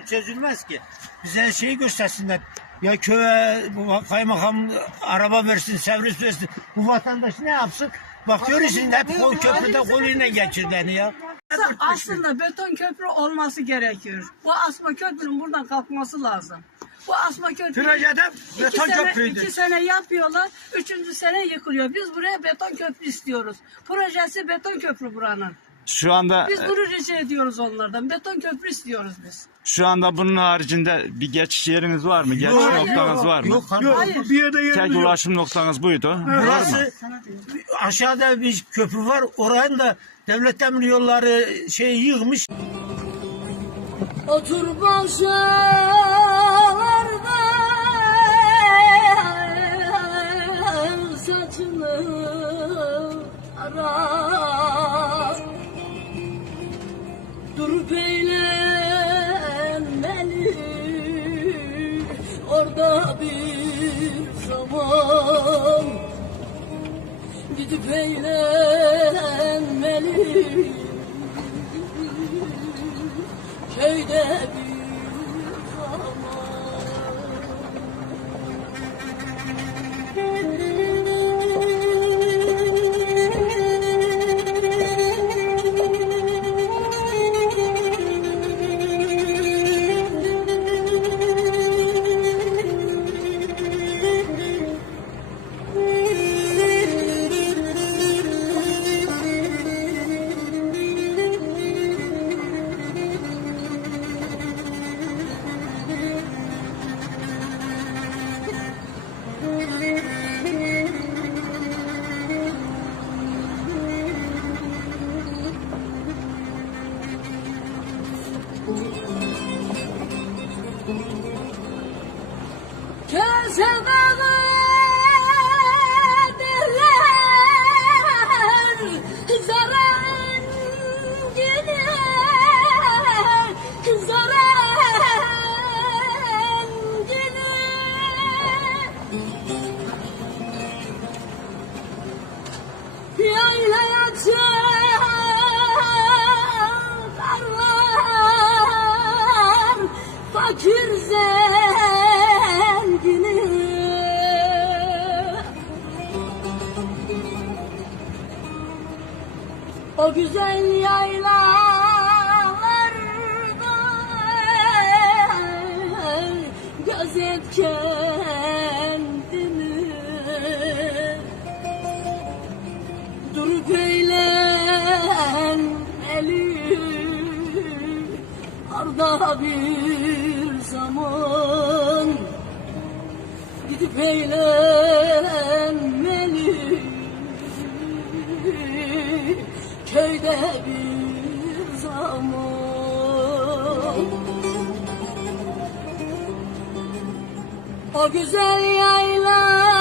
Çözülmez ki. Bize şeyi göstersinler. Ya köye kaymakam araba versin, servis versin. Bu vatandaş ne yapsın? Bak görürsün hep köprüde koluyla geçirdiğini ya. Aslında beton köprü olması gerekiyor. Bu asma köprünün buradan kalkması lazım. Bu asma köprü Projede beton köprüydü. 2 sene yapıyorlar, 3. sene yıkılıyor. Biz buraya beton köprü istiyoruz. Projesi beton köprü buranın. Şu anda Biz bunu rica ediyoruz onlardan. Beton köprü istiyoruz biz. şu anda bunun haricinde bir geçiş yeriniz var mı? Geçiş noktanız var mı? Yok, Hayır. bir yerde yer Tek yok. ulaşım noktanız buydu. Burası aşağıda bir köprü var. Oranın da devlet demir yolları yığmış. Otur başlarda saçını ara. Durup eğlenmeli orada bir zaman. Gidip eğlenmeli köyde bir Köse dağıdırlar zarengine, zarengine. Yaylaya çıkarlar fakir zengini. O güzel yaylalarda gözet kendini. Durup eğlenmeli arda bir zaman. Gidip eğlenmeli köyde bir zaman. O güzel yayla